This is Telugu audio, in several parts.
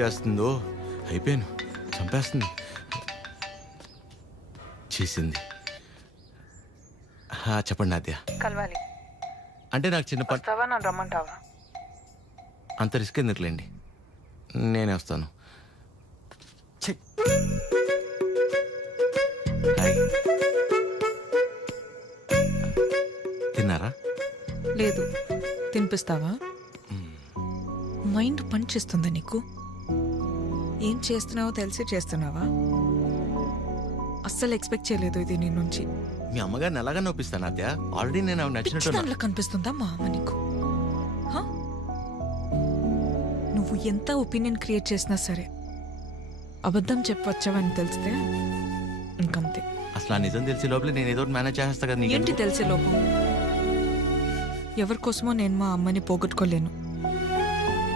చేస్తుందో అయిపోయాను, చంపేస్తుంది. చేసింది. చెప్పండి నాద్య. కలవాలి అంటే నాకు చిన్న పని. వస్తావా, నన్ను రమ్మంటావా? అంత రిస్క్ ఎందుకులేండి, నేనే వస్తాను. హాయ్. తిన్నారా? లేదు. తినిపిస్తావా? మైండ్ పని చేస్తుందా నీకు? ఏం చేస్తున్నావో తెలిసి చేస్తున్నావా? అస్సలు ఎక్స్పెక్ట్ చేయలేదు ఇది నీ నుంచి. మీ అమ్మగారిని ఎలాగా నొప్పిస్తాను నాద్య? ఆల్రెడీ నేను నచ్చినట్టు. దానిలో కనిపిస్తుందా మా అమ్మ నీకు? నువ్వు ఎంత ఒపీనియన్ క్రియేట్ చేసినా సరే అబద్ధం చెప్పవచ్చావని తెలిస్తే ఇంకంతే. అసలు ఆ నిజం తెలిసే లోపల నేను ఏదో మేనేజ్ చేస్తా కదా. ఏంటి తెలిసే లోపం? ఎవరి కోసమో నేను మా అమ్మని పోగొట్టుకోలేను.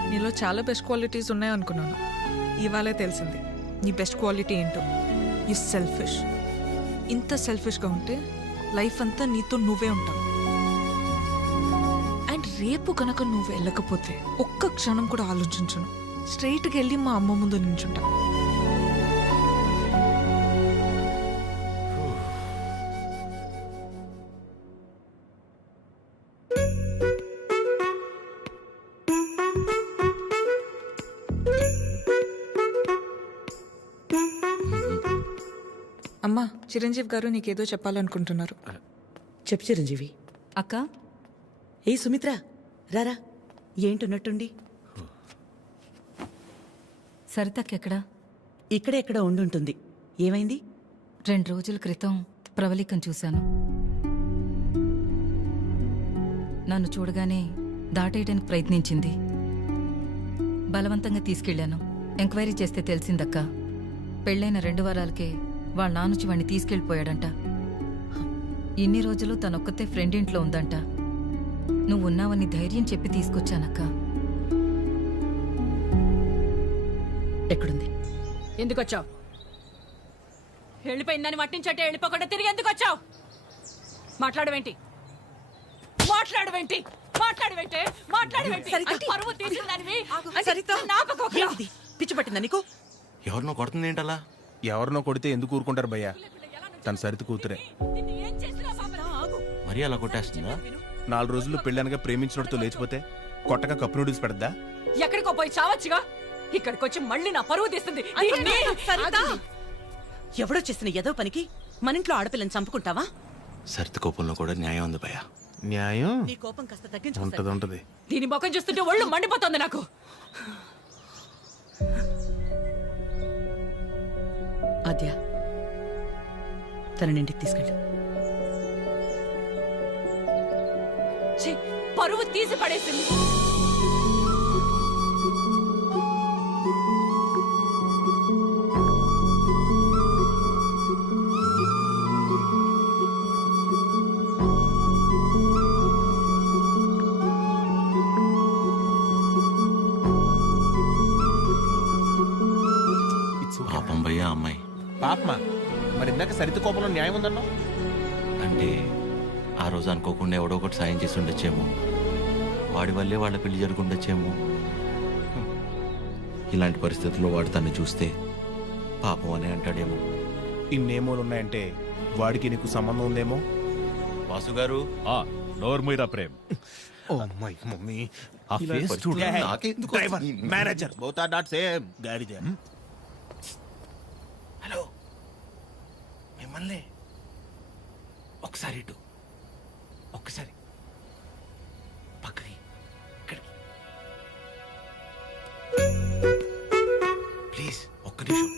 నీలో చాలా బెస్ట్ క్వాలిటీస్ ఉన్నాయనుకున్నాను, ఇవాళే తెలిసింది నీ బెస్ట్ క్వాలిటీ ఏంటో. You selfish. ఇంత సెల్ఫిష్గా ఉంటే లైఫ్ అంతా నీతో నువ్వే ఉంటావు. అండ్ రేపు కనుక నువ్వు వెళ్ళకపోతే ఒక్క క్షణం కూడా ఆలోచించను, స్ట్రైట్గా వెళ్ళి మా అమ్మ ముందు నించుంటా. అమ్మా, చిరంజీవి గారు నీకేదో చెప్పాలనుకుంటున్నారు. చెప్పు చిరంజీవి. అక్క. ఏ సుమిత్ర, రారా. ఏంటున్నట్టుండి? సరితక్కెక్కడా? ఇక్కడే ఎక్కడ ఉండుంటుంది. ఏమైంది? 2 రోజుల క్రితం ప్రవళికను చూశాను. నన్ను చూడగానే దాటేయడానికి ప్రయత్నించింది. బలవంతంగా తీసుకెళ్లాను. ఎంక్వైరీ చేస్తే తెలిసిందక్క, పెళ్ళైన 2 వారాలకే వాళ్ళ నానుచి వాణ్ణి తీసుకెళ్ళిపోయాడంట. ఇన్ని రోజులు తనొక్కతే ఫ్రెండ్ ఇంట్లో ఉందంట. నువ్వున్నావని ధైర్యం చెప్పి తీసుకొచ్చానక్క. ఎక్కడుంది? ఎందుకొచ్చావు? వెళ్ళిపోయిందని మట్టించట్టే వెళ్ళిపోకుండా తిరిగి ఎందుకొచ్చావు? మాట్లాడవేంటి? మాట్లాడవేంటి? మాట్లాడవేంటి? మాట్లాడవేంటి? పరువు తీసిందానివి. ఏంటిది? పిచ్చి పట్టిందా నీకు? ఎవరినో కొడుతుంది ఏంటలా? ఎవరినో కొడితే ఎందుకు ఊరుకుంటారు భయ్యా? తన సరిత కూతురే. మరీ అలా కొట్టేస్తుందా? 4 రోజుల్లో పెళ్ళనగా ప్రేమించినోడితో లేచిపోతే కొట్టగా కప్పు నూడిల్స్ పెడద్దా? ఎక్కడికో పోయి చావచ్చుగా. ఇక్కడికొచ్చి మళ్ళీ నా పరువు తీస్తుంది. ఎవడో చేసిన ఏదో పనికి మన ఇంట్లో ఆడపిల్లని చంపుకుంటావా? సరిత కోపంలో కూడా న్యాయం ఉంది భయ్యా. న్యాయం నీ కోపం కాస్త తగ్గించు. ఉంటది. దీని ముఖం చూస్తుంటే ఒళ్ళు మండిపోతుంది నాకు. ఆద్య, తననింటికి తీసుకెళ్ళు. పరువు తీసి పడేసింది. పాపం భయ్యా అమ్మాయి. పాపమా? మరి ఇందాక సరిత కోపంలో న్యాయం ఉందన్నా? అంటే ఆ రోజు అనుకోకుండా ఎవడో ఒకటి సాయం చేసి ఉండొచ్చేమో, వాడి వల్లే వాళ్ళ పెళ్లి జరుగుండొచ్చేమో. ఇలాంటి పరిస్థితుల్లో వాడు తను చూస్తే పాపం అని అంటాడేమో. ఇన్నేమోలు ఉన్నాయంటే వాడికి నీకు సంబంధం ఉందేమో. వాసు గారు, నోర్మీరా ప్రేమ్. ఓ అమ్మాయి మమ్మీ, ఆ ఫేస్ చూడు. నాకెందుకు driver, manager both are not same. గాడిద. హలో, మిమ్మల్ని ఒకసారి ఇటు, ఒక్కసారి పక్కకి, ఇక్కడికి ప్లీజ్, ఒక్క నిమిషం.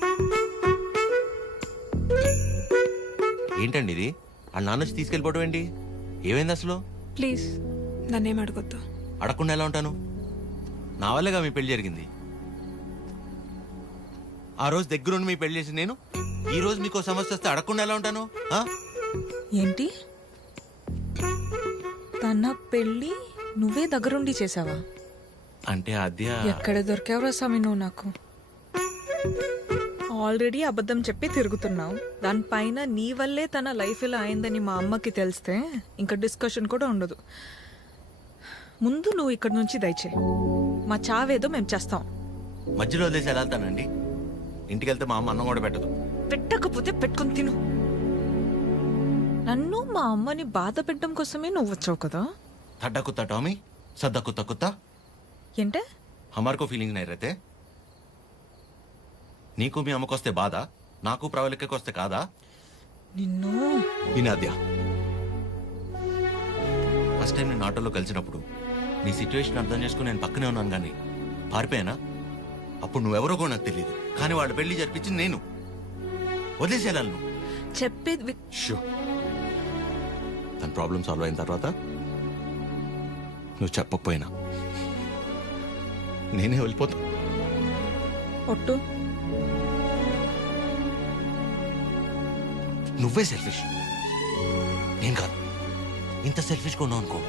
ఏంటండి ఇది? ఆ నాన్న వచ్చి తీసుకెళ్ళిపోవడం ఏంటి? ఏమైంది అసలు? ప్లీజ్ నన్నేం అడగొద్దు. అడగకుండా ఎలా ఉంటాను? నా వల్లగా మీ పెళ్లి జరిగింది. ఆ రోజు దగ్గరుండి మీ పెళ్లి చేసి నేను ఈ రోజు మీకు సమస్య వస్తే అడగకుండా ఎలా ఉంటాను? ఏంటి? తన పెళ్ళి నువ్వే దగ్గరుండి చేసావా? అంటే అద్య ఎక్కడ దొరికావురా స్వామి నువ్వు నాకు? ఆల్రెడీ అబద్ధం చెప్పి తిరుగుతున్నావు. దానిపైన నీ వల్లే తన లైఫ్ ఇలా అయిందని మా అమ్మకి తెలిస్తే ఇంకా డిస్కషన్ కూడా ఉండదు. ముందు నువ్వు ఇక్కడి నుంచి దయచేయి. మా చావేదో మేము చేస్తాం. మధ్యలో వదిలేసి ఎలా వెళ్తానండి? ఇంటికి వెళ్తే మా అమ్మ అన్నం కూడా పెట్టదు. పెట్టకపోతే పెట్టుకొని తిను. నన్ను మా అమ్మని బాధ పెట్టడం కోసమే నువ్వు వచ్చావు కదా. थड्डा कुत्ता टॉमी, सद्दा कुत्ता कुत्ता. ఏంటే? हमारे को फीलिंग नहीं रहते. నీకు మీ అమ్మకొస్తే బాధ, నాకు ప్రవళికకి వస్తే కాదా? నిన్ను వినాద్య, ఫస్ట్ టైం నేను ఆటోలో కలిసినప్పుడు నీ సిచ్యువేషన్ అర్థం చేసుకుని నేను పక్కనే ఉన్నాను, కానీ పారిపోయానా? అప్పుడు నువ్వెవరో కూడా నాకు తెలియదు, కానీ వాళ్ళ పెళ్లి జరిపించింది నేను. వదిలేసేయాలి నువ్వు. చెప్పేది తన ప్రాబ్లం సాల్వ్ అయిన తర్వాత నువ్వు చెప్పకపోయినా నేనే వెళ్ళిపోతా. ఒట్టు. నువ్వే సెల్ఫిష్, నేను కాదు. ఇంత సెల్ఫిష్గా ఉన్నావు అనుకో,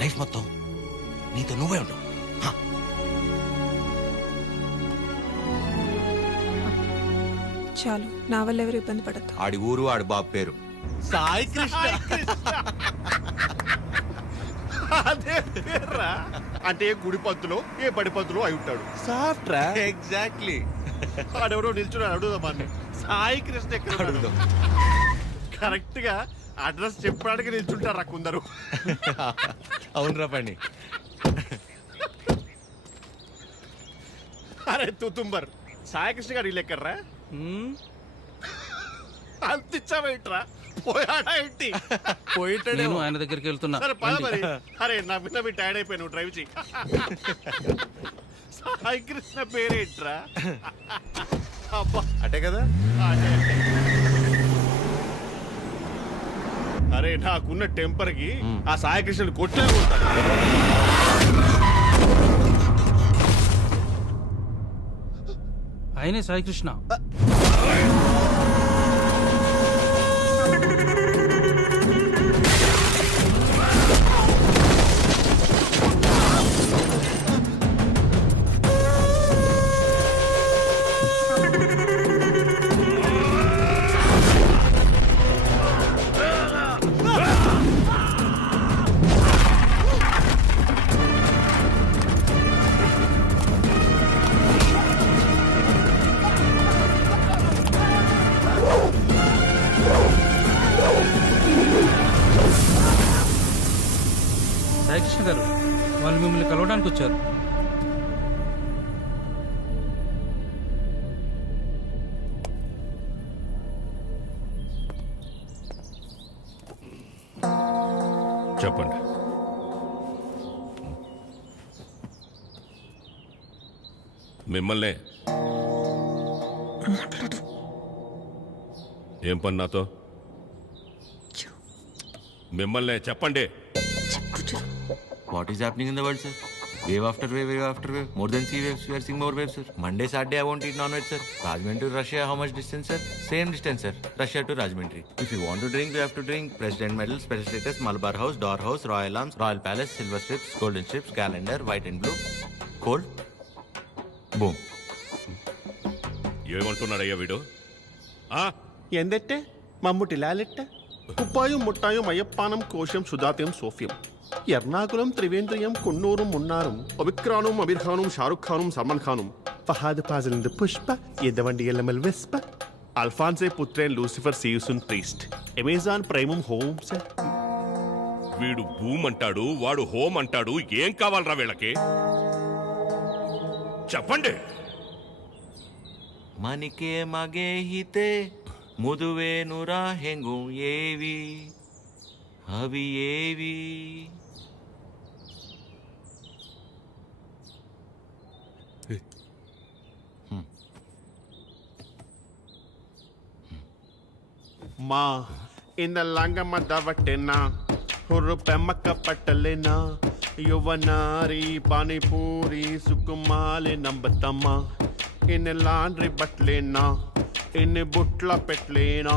లైఫ్ మొత్తం నీతో నువ్వే ఉండవు. చాలు, నా వల్ల ఎవరు ఇబ్బంది పడద్దు. ఆడి ఊరు ఆడి బాబు పేరు సాయి కృష్ణ. అదే పేర్రా. అంటే ఏ గుడి పంతులో ఏ బడి పంతులో అయి ఉంటాడు. సాఫ్ట్ రా. ఎగ్జాక్ట్లీ. ఆడెవరో నిల్చున్నాడు, అడుగుదామని. సాయి కృష్ణ ఎక్కడ అడుగుదాం. కరెక్ట్ గా అడ్రస్ చెప్పడానికి నిల్చుంటారా కొందరు. అవునరా పండి. అరే తుతుంబర్, సాయి కృష్ణ గారు ఇల్లు ఎక్కర్రా? అంతిచ్చావేంట్రా? పోయాడా ఏంటి? నేను ఆయన దగ్గరికి వెళ్తున్నా. సరే పద మరి. అరే నా విన్న మీ టైర్డ్ అయిపోయి నువ్వు డ్రైవ్ చేయి. సాయి కృష్ణ పేరేంట్రా? అబ్బా అటే కదా. అదే. అరే నాకున్న టెంపర్ కి ఆ సాయి కృష్ణుడు కొట్లే ఉంటాడు. ఆయనే సాయి కృష్ణ. సాయి కృష్ణ గారు, వాళ్ళు మిమ్మల్ని కలవడానికి వచ్చారు. చెప్పండి. మిమ్మల్నే. ఏం పని నాతో? మిమ్మల్నే చెప్పండి. What is happening in the world, sir? Wave after wave, wave after wave. More than sea waves, we are seeing more waves, sir. Monday, Saturday, I won't eat non-veg, sir. Rajahmundry to Russia, how much distance, sir? Same distance, sir. Russia to Rajahmundry. If you want to drink, you have to drink. President Medal, Special Status, Malabar House, Door House, Royal Arms, Royal Palace, Silver Strips, Golden Strips, Calendar, White and Blue. Cold. Boom. ఏమంటున్నాడయ్యా వీడు? ఎందెట్టే మమ్ముటి లాలెట్ట కుప్పాయం ముట్టాయం అయ్యప్పానం కోశం సుధాత్యం సోఫ్యం ఎర్నాకులం త్రివేంద్రియం కొన్నూరు మున్నారం ఒబిక్రానం అబిర్ఖానం షారుఖ్ ఖానం సల్మాన్ ఖానం ఫహాద్ ఫాజిల్ పుష్ప ఎద్దవండి ఎల్లమల్ వెస్ప అల్ఫాన్సే పుత్రేన్ లూసిఫర్ సీయుసున్ ప్రీస్ట్ అమెజాన్ ప్రైమం హోమ్స్. వీడు భూమ్ అంటాడు, వాడు హోమ్ అంటాడు. ఏం కావాలరా వీళ్ళకి? చెప్పండి. మనికే మగే హితే ముదువేనురా హెంగు ఏవి అవి ఏవి? మా ఇంద లంగమ్మ దవట్టెనా హుర్రు పెమ్మక్క పట్టలేనా యువనారి పానీపూరి సుకుమాలి నంబతమ్మ ఇన్ని లాండ్రీ బట్టలేనా ఇన్ని బుట్ల పెట్టలేనా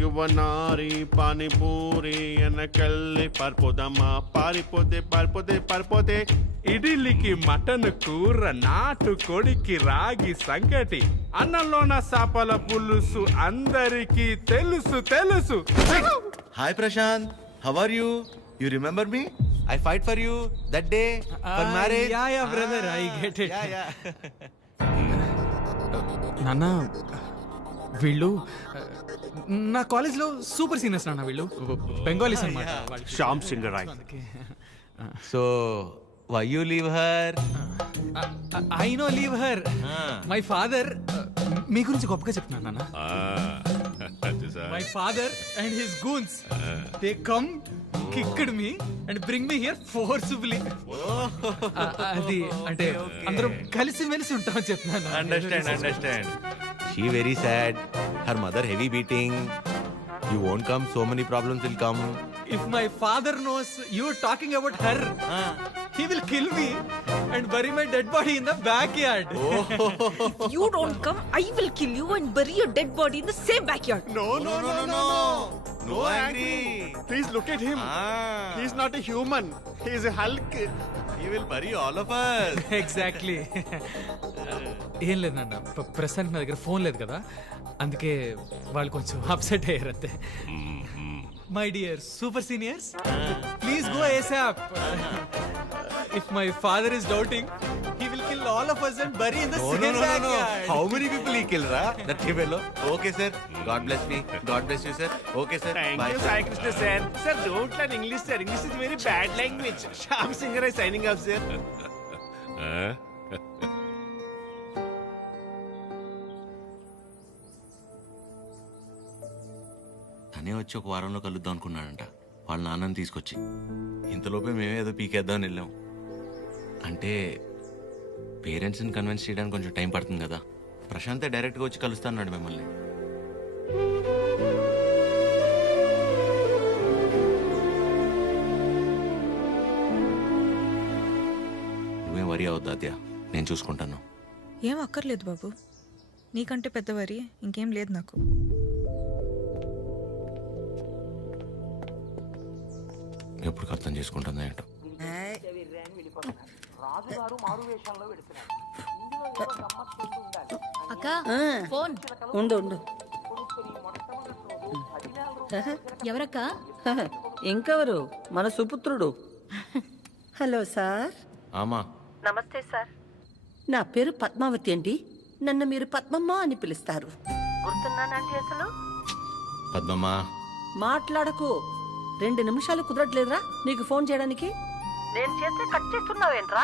యువనారి పానీపూరి వెనకల్లి పారిపోదమ్మా పారిపోతే పారిపోతే పారిపోతే. ఇడ్లీకి మటన్ కూర, నాటు కొడికి రాగి సంగటి, అన్నంలోన సాపల పులుసు అందరికీ తెలుసు తెలుసు. Hi Prashant, how are you? You remember me? I fight for you that day for marriage. Yeah, brother, I get it. Yeah. నాన్న వీళ్ళు నా కాలేజ్లో సూపర్ సీనియర్స్ నాన్న వీళ్ళు బెంగాలీస్ అనమాట Shyam Singh Roy. So, why you leave her? I no leave her my father మీ గురించి గొప్పగా చెప్తున్నాను నాన్న. My father and his goons they come kicked me and bring me here forcefully. అది అంటే అందరం కలిసి మెలిసి ఉంటామని చెప్తున్నాను. Understand. She very sad. Her mother heavy beating. You won't come, so many problems will come. If my father knows you are talking about her, he will kill me and bury my dead body in the backyard. You don't come, I will kill you and bury your dead body in the same backyard. No. No angry. Please look at him. He is not a human. He is a Hulk. He will bury all of us. Exactly. ఏం లేదు నాన్న, ప్రస్తుతానికి నా దగ్గర ఫోన్ లేదు కదా, అందుకే వాళ్ళు కొంచెం అప్సెట్ అయ్యారు అంతే. My dear super seniors, please go ASAP. If my father is doubting, he will kill all of us and bury in the same backyard. How many people he killed, ra? That fellow. Okay, sir. God bless me. God bless you, sir. Okay, sir. Thank Bye, you, sir. Sai Krishna sir. Sir, don't learn English, sir. English is very bad language. Shyam Singh is signing off, sir. తనే వచ్చి ఒక వారంలో కలుద్దాం అనుకున్నాడంట వాళ్ళ నాన్నని తీసుకొచ్చి. ఇంతలోపే మేమే ఏదో పీకేద్దామని వెళ్ళాం. అంటే పేరెంట్స్ని కన్విన్స్ చేయడానికి కొంచెం టైం పడుతుంది కదా. ప్రశాంతే డైరెక్ట్గా వచ్చి కలుస్తాన్నాడు మిమ్మల్ని. నువ్వేం వరి అవద్దు అద్యా, నేను చూసుకుంటాను. ఏం అక్కర్లేదు బాబు, నీకంటే పెద్దవారి ఇంకేం లేదు నాకు. ఎప్పుడు అర్థం చేసుకుంటుందా ఏంటో. అక్క ఫోన్ ఉండు ఎవరక్క? ఇంకెవరు? మన సుపుత్రుడు. Hello sir. ఆమా, నమస్తే సార్. నా పేరు పద్మావతి అండి. నన్ను మీరు పద్మమ్మ అని పిలుస్తారు. గుర్తున్నానండి అసలు? పద్మమ్మా. మాట్లాడకు. 2 నిమిషాలు కుదరట్లేదురా నీకు ఫోన్ చేయడానికి? నేను చేస్తే కట్ చేస్తున్నావేంట్రా?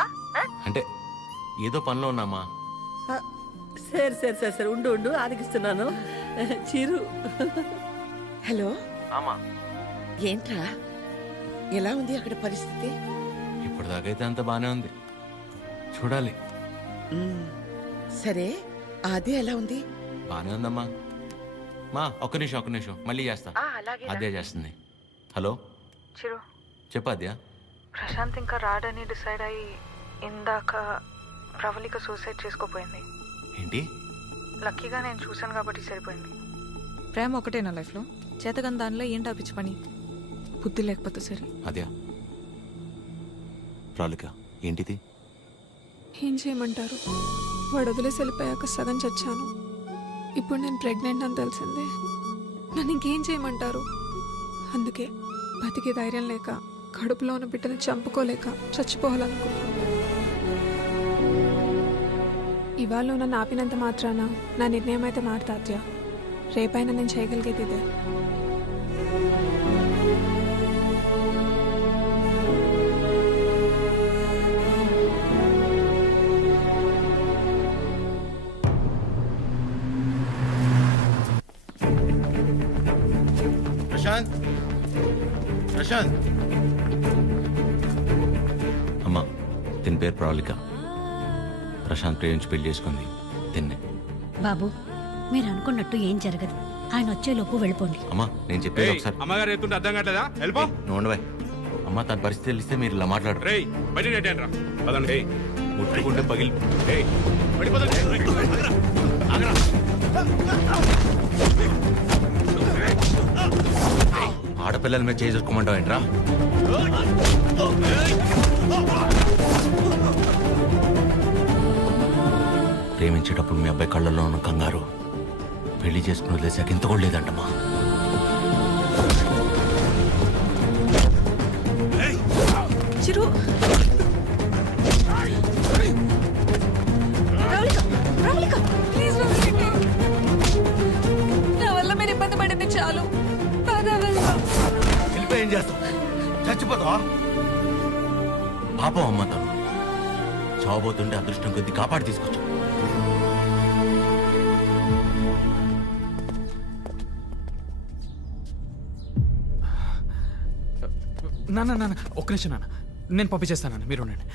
అంటే ఏదో పనిలో ఉన్నామా. సరే ఉండు ఆదిగిస్తున్నాను. చిరు. హలో ఆమా. ఏంట్రా, ఎలా ఉంది అక్కడ పరిస్థితి? ఇప్పటిదాకైతే అంత బానే ఉంది, చూడాలి. సరే, అదే ఎలా ఉంది? బానే ఉందమ్మా. మా ఒక్క నిమిషం మళ్ళీ చేస్తా. అదే చేస్తుంది. హలో చిరు, చెప్పద్యా. ప్రశాంత్ ఇంకా రాడని డిసైడ్ అయ్యి ఇందాక ప్రవళిక సూసైడ్ చేసుకోపోయింది. ఏంటి? లక్కీగా నేను చూశాను కాబట్టి సరిపోయింది. ప్రేమ ఒకటే నా లైఫ్లో, చేతగని దానిలో ఏంటి ఆపించి పని? బుద్ధి లేకపోతే సరే. అద్యా, ప్రాలిక ఏంటిది? ఏం చేయమంటారు? వాడు వదిలేసి వెళ్ళిపోయాక సగం చచ్చాను. ఇప్పుడు నేను ప్రెగ్నెంట్ అని తెలిసిందే. నన్ను ఇంకేం చేయమంటారు? అందుకే బతికే ధైర్యం లేక, కడుపులో ఉన్న బిడ్డను చంపుకోలేక చచ్చిపోవాలనుకున్నాను. ఇవాళ నన్ను ఆపినంత మాత్రాన నా నిర్ణయం అయితే మారుతాత్యా. రేపైనా నేను చేయగలిగేది ఇదే. ప్రశాంత్. అమ్మా, దీని పేరు ప్రాలిక. ప్రశాంత్ ప్రేమించి పెళ్లి చేసుకుంది తిన్నే. బాబు, మీరు అనుకున్నట్టు ఏం జరగదు. ఆయన వచ్చేలోపు వెళ్ళిపోండి. అమ్మా, నేను చెప్పేది ఒకసారి. అమ్మగారు ఎత్తుంటే అర్థం కావట్లేదా? వెళ్ళిపో. నువ్వు ఉండవే. అమ్మా, తన పరిస్థితి తెలిస్తే మీరు ఇలా మాట్లాడరు. రేయ్ బయట నెట్టండి రా. పదండి. ముట్టుకుంటే పగిలి. ఆడపిల్లల మీద చేసుకోమంటావు ఏంట్రా? ప్రేమించేటప్పుడు మీ అబ్బాయి కళ్ళల్లో ఉన్న కంగారు పెళ్లి చేసుకుని వదిలేసాక ఇంత కూడా లేదంటమ్మా. చిరు ప్లీజ్ నా వల్ల మీరు ఇబ్బంది పడింది చాలు. వెళ్ళిపోయి ఏం చేస్తావు? చచ్చిపోతావా? పాపం అమ్మ తను చావబోతుంటే అదృష్టం కొద్ది కాపాడి తీసుకొచ్చు. నాన్న ఒక్క నిమిషం నాన్న, నేను పంపించేస్తాను నాన్న, మీరు ఉండండి.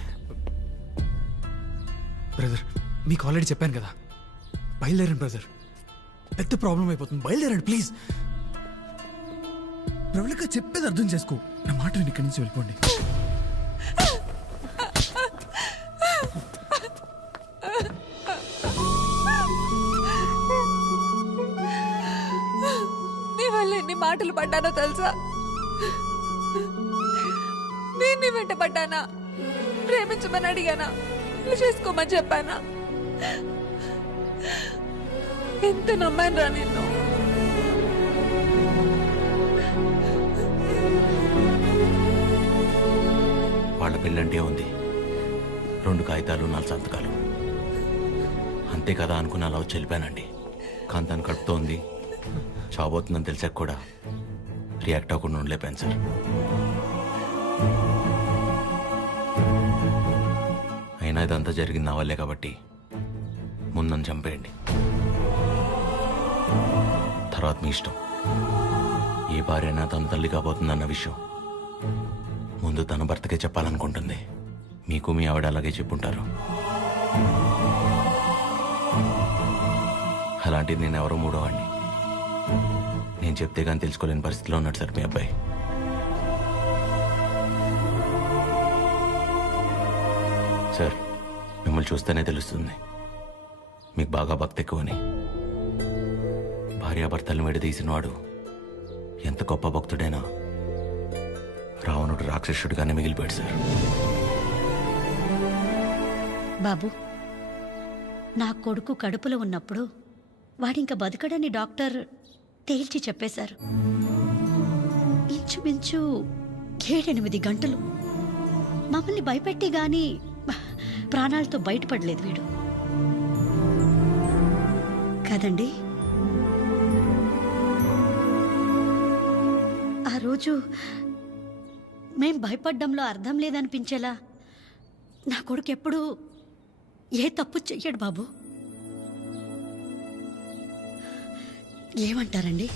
బ్రదర్ మీకు ఆల్రెడీ చెప్పాను కదా, బయలుదేరండి బ్రదర్, పెద్ద ప్రాబ్లం అయిపోతుంది, బయలుదేరండి ప్లీజ్. ప్రవళిక చెప్పేది అర్థం చేసుకో, నా మాట విని ఇక్కడి నుంచి వెళ్ళిపోండి. నీ వల్ల ఎన్ని మాటలు పడ్డానో తెలుసా? నేను నీ వెంట పడ్డానా? ప్రేమించమని అడిగానా? పెళ్లి చేసుకోమని చెప్పానా? ఎంత నమ్మాను రా నిన్ను. వాళ్ళ పెళ్ళంటే ఉంది, 2 కాగితాలు 4 సంతకాలు అంతే కదా అనుకుని అలా వచ్చి వెళ్ళిపోయానండి. కానీ తను కడుపుతో ఉంది, చావబోతుందని తెలిసాక కూడా రియాక్ట్ అవ్వకుండా ఉండలేపాను సార్. అయినా ఇదంతా జరిగింది నా వల్లే కాబట్టి ముందు నన్ను చంపేయండి, తర్వాత మీ ఇష్టం. ఏ భార్య అయినా తన తల్లి కాబోతుందన్న విషయం ముందు తన భర్తకే చెప్పాలనుకుంటుంది. మీకు మీ ఆవిడ అలాగే చెప్పుంటారు. అలాంటిది నేను ఎవరో మూడోవాడిని. నేను చెప్తే కానీ తెలుసుకోలేని పరిస్థితిలో ఉన్నాడు సార్ మీ అబ్బాయి. సార్ మిమ్మల్ని చూస్తేనే తెలుస్తుంది మీకు బాగా భక్తి ఎక్కువని. భార్యాభర్తలను విడదీసినవాడు ఎంత గొప్ప భక్తుడైనా రావణుడు రాక్షసుడిగానే మిగిలిపోయాడు సార్. బాబు, నా కొడుకు కడుపులో ఉన్నప్పుడు వాడింక బతకడని డాక్టర్ తేల్చి చెప్పేశారు. ఇంచుమించు 7-8 గంటలు మమ్మల్ని భయపెట్టి గాని ప్రాణాలతో బయటపడలేదు వీడు కదండి. ఆ రోజు మేం భయపడ్డంలో అర్థం లేదనిపించేలా నా కొడుకు ఎప్పుడూ ఏ తప్పు చెయ్యడు బాబు. ఏమంటారండి?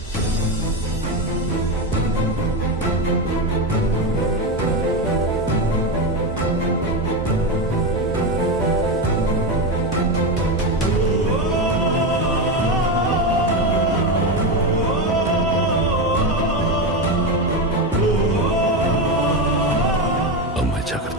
అమ్మాయి జాగ్రత్త.